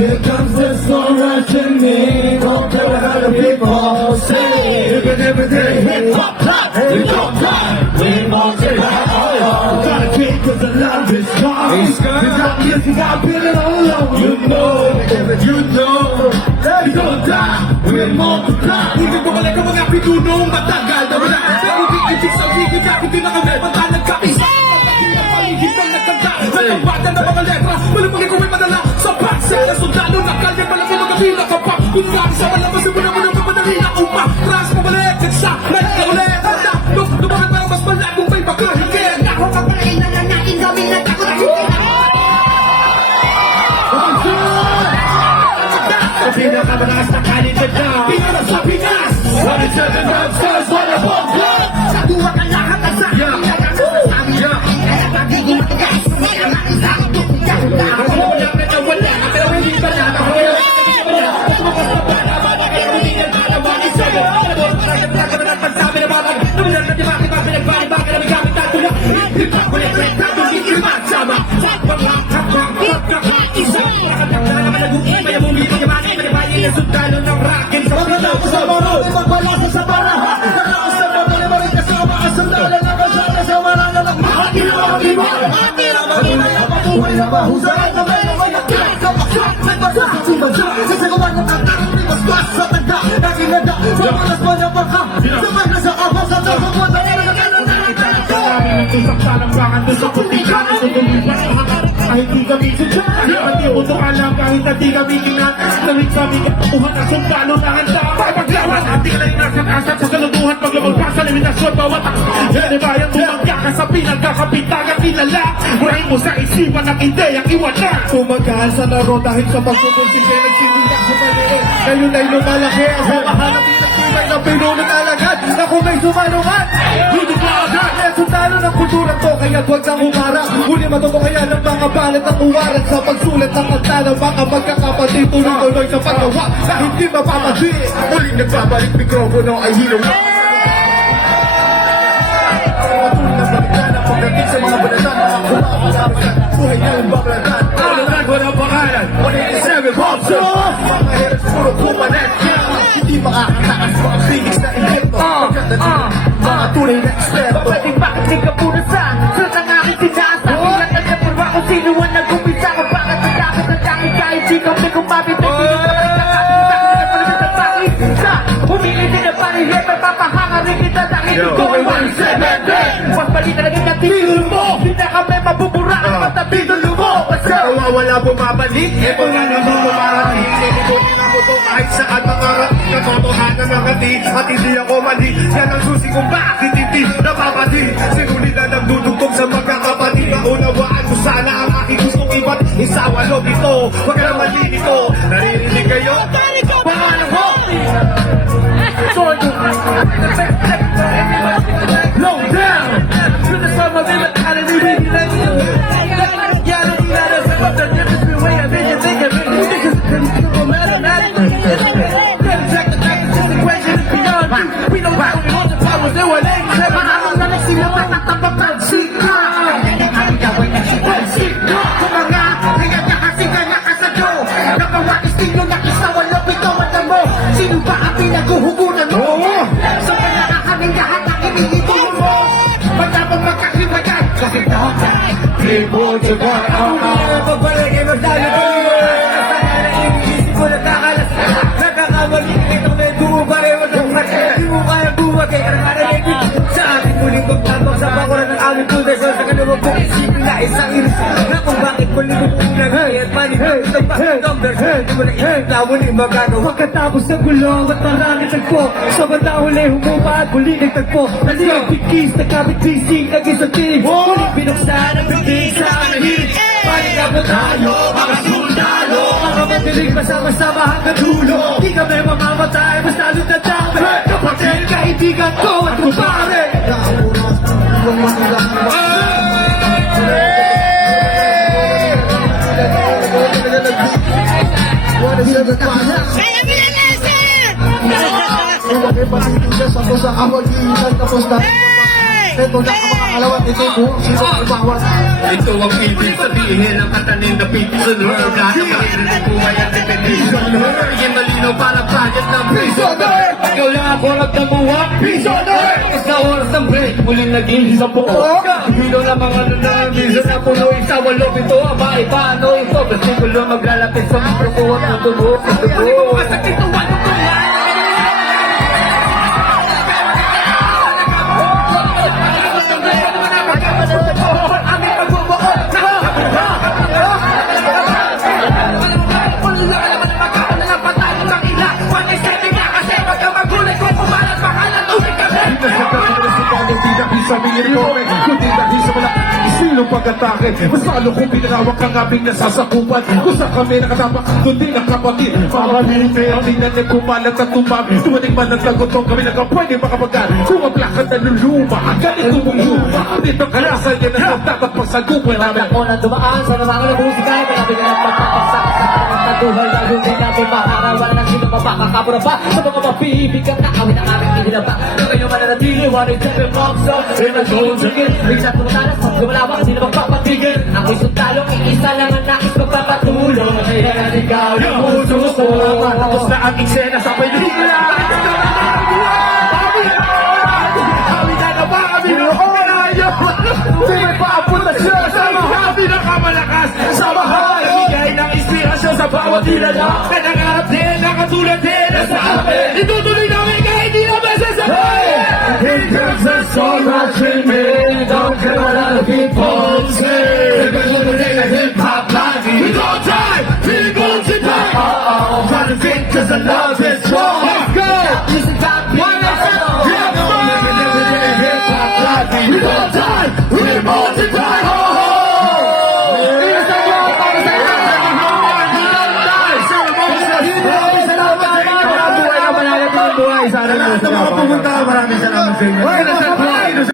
Here comes the storm rushing in. Don't care what other people say. Every day, hip hop, hop, hip hop, hop. We won't take that all. Gotta kick 'cause the love is gone. You got this, you got feeling all alone. You know, you gonna die. We multiply. Hindi ko wala ka mga pinunong matagal na wala. Pero di ibig sabihin na hindi na kami baka nagkapisa. Hindi na paligid pang nagkanda. Nagkabada ng mga letra. Malamang ikaw ay madala. Sa paksa na sundalo na kalye pala ko magkabila ka pa. Kung gari sa malabas yung muna ng kapadali na umpa. Tras mo balik, nagsa, nagkaulit. Handa, lumakan para mas malagong may makahigil. Ako kapalain na lang natin gawin na takot na hindi na. Pinakamalakas na kalidad na Pinas sa Pinas. What is the love says what a bomb blood. Sa duwa ka lahat ang sabi. Sabi na kaya pagiging matigas. Kaya makisang tupigas. Ako wala na nawala. Pero hindi pa na ako wala. Mas makas na ba na ba? Kaya hindi na talaman isayo. Alam mo, parang nagplaga na pagsabi na babag. Namulan na di bakit ba pinagbali ba? Kaya nabigamit tayo na. Hindi pa ko yung kwenta. Hindi iman sama. Sa mga kapag pagkakaisa. Nakatagda naman nag-uwi. Kaya mong hindi naman. Sundalo ng racket sa Pagkatapos pilaw. sa marami, magbalasa sa parahan. Nakakos na pabalik ka sa mga sandala na kasyada sa marana ng mahati na mga libay. Hati na malinay ang patuloy na mahusay. Na meron may nakilay sa paksak. May basa sa sumadya. Sa sagawan ng tatang, may maspas sa tanda. Nakinada sa malas mo ng baka. Sabay na sa abas at sa mga dahil na Tusok sa lambangan doon sa putikan. Kahit di kami sundyan. Kahit di mo ito alam. Kahit di kami kinat. Tawid sa aming katuhan at sundalo na handa. Paglawan at di ka lang nasat-asat sa saluduhan. Paglamag pa sa limitasyon bawat yan ay bayang tumangga ka sa pinagkakapitan at kilala. Murahin mo sa isipan ng ideyang iwala. Tumagahal sa laro dahil sa pagsubunsige. Nagsinindak sa maliit. Ngayon ay lumalaki. Ako mahanap pinagtibay na pinunod alagad. Ako may sumanungan. Dudog na agad. Sundalo ng kultura to, kaya huwag nang humarap. Huli matutukayan ng mga balat ng uwaran sa pagsulat ng kanta ng mga magkakapatid. Tuloy-tuloy sa paggawa na hindi mapapagdi. Muling nagbabalik mikrofono ay hinawa. Patuloy na balikan ang pagdating sa mga balatan. Mga kumakasabitan, buhay na yung babalatan. Ang nagwa ng pangalan, 187 Bob Jones. Mga heroes puro pumanet. Hindi makakatakas mga phoenix na invento. Pagkatanin, mga tunay na eksperto. Bakit di ka punasan? Suot ang aking sinasa. Ilan na napurwa kung sino ang nag-umpisa. Kung bakit ang takot ng dangin kahit di kami kumapit. Humili din ang panihip at papahangarin kita dahil ito ay 170. Pagpalitan na ganyan tinulong mo. Hindi na kami mabubura ang matabi dulo mo. Wala bumabalik. Ito nga naman lumarating. Nilibunin ako to kahit saan makarating. Natotohanan ng hati at hindi ako mali. Yan ang susi kung bakit hindi napapati. Sinunod na nagdudugtog sa mga kapatid. Naunawaan ko sana ang aking gustong iba't isawalo dito. Huwag ka na mali dito. Naririnig kayo? Pangalan ko! Low down. Sino ba ang pinaghuhugunan mo? Sa panakakaming lahat ang iniitulong mo. Matapang magkakiwagay kasi takay. People to one Pabalik ay magdalo ko. Sana na iniisip mo natakalas. Nakakawali itong medyo pareho ng sakit. Di mo kaya bumagay ang narinig. Sa ating muling pagtabang sa bakuran ng aming pundasyon. Sa kanuwag kong isipin na isang iris. Na kung bakit muli mo unang at manipin. Itong bakit numbers. Di mo na isip na muli magano. Pagkatapos ng gulong at maraming tagpo. Sa banda huli humupa at muli nagtagpo. Naging bigkis, nagkabit-bising, nag-isang tinig. Muling binuksan ang bigkis sa anahid. Paligab na tayo, mga sundalo. Mga matilig masama-sama hanggang dulo. Di kami mamamatay, mas lalo na dami. Kapatid, kaibigan ko at kumpare. Hey! Pangalawa, ito yung buhok. Sino ang bawat? Ito ang ibig sabihin ng katanin na prisoner. Lahat ng ng buhay at definitioner. Yung malinaw para project ng prisoner. Ikaw lang ako nagtabuha, prisoner. Sa oras ng break, muling naging sa buo. Bilo na mga nananisa na puno. Isa walo ito, aba paano ito? Basikulo maglalapit sa mikrofon ng tubo. Masakit ang walo ko yan. Sabi niya ko, kundi dahil sa mga isilong pag-atake. Masalo kong pinalawak ang aming nasasakupan. Kung saan kami nakatapak, doon din nakapatid. Mga military, tingnan niya kumalat at tumami. Tumating man ang tagotong kami nakapwede makapagal. Kung ang plaka na luluma, ganito mong luma. Dito ka na sa inyo na dapat pagsagupan namin. Ako na dumaan sa namangan ng musika. Malapit ka ng magpapaksak sa karang naguhal. Lalo din natin makarawan ng sino mapakakabura pa. Sa mga mapibigat na kami na aming inilaba. Na kayo mananatili, one in seven months of in a gold ticket. Bigla tumatalas, lumalawak, di na magpapatigil. Ako'y sundalo, isa lang ang nakis magpapatulong. Kaya ikaw yung puso ko. Tapos na ang eksena sa pelikula. Kami na naman, kami na kumanayo. Sige pa ang pundasyon sa mga pinakamalakas. Sa mahal, bigay ng inspirasyon sa bawat nilala. Na nangarap din, na katulad din na sa amin. Itutuloy namin kahit di na masasabi. In terms of so much in me, don't care what other people say. Because we're the hip-hop life. We gon' die, we gon' die. Trying to think cause I love is strong. Let's go. Music about me. Hip-hop life. We gon' die, we gon' die. Ho, ho. Sana Sa mga pumunta, maraming salamat sa inyo.